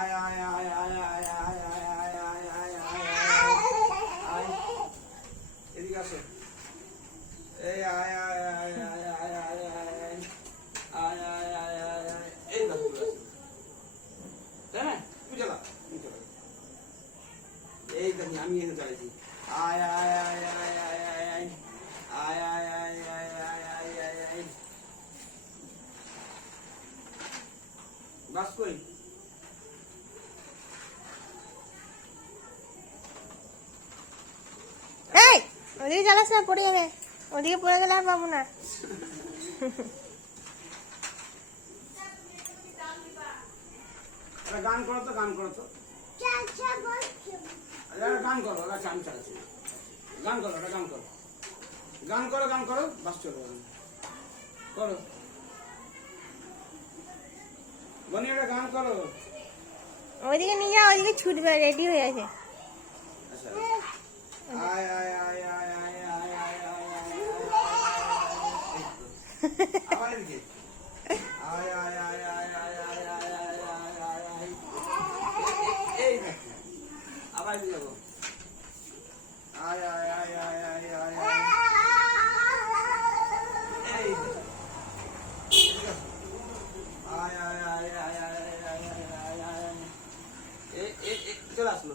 আয় আয় এই আয় আমি এখানে আয় আয় আয় আয় আয় আয় আয় আয় আয় আয় আয় আয় আয় আয় আয় বাস কই ওদিকে চালাস না পড়ে যাবে। ওদিকে পড়ে গেলে আর পাবো না। একটা গান করো তো গান করো তো। আরে গান করো একটা গান চালাচ্ছি। গান করো গান করো। গান করো গান করো বাস চলো করো। বনি একটা গান করো। ওইদিকে নিয়ে যাও ওইদিকে ছুটবে রেডি হয়ে আছে আচ্ছা। চলে আসলো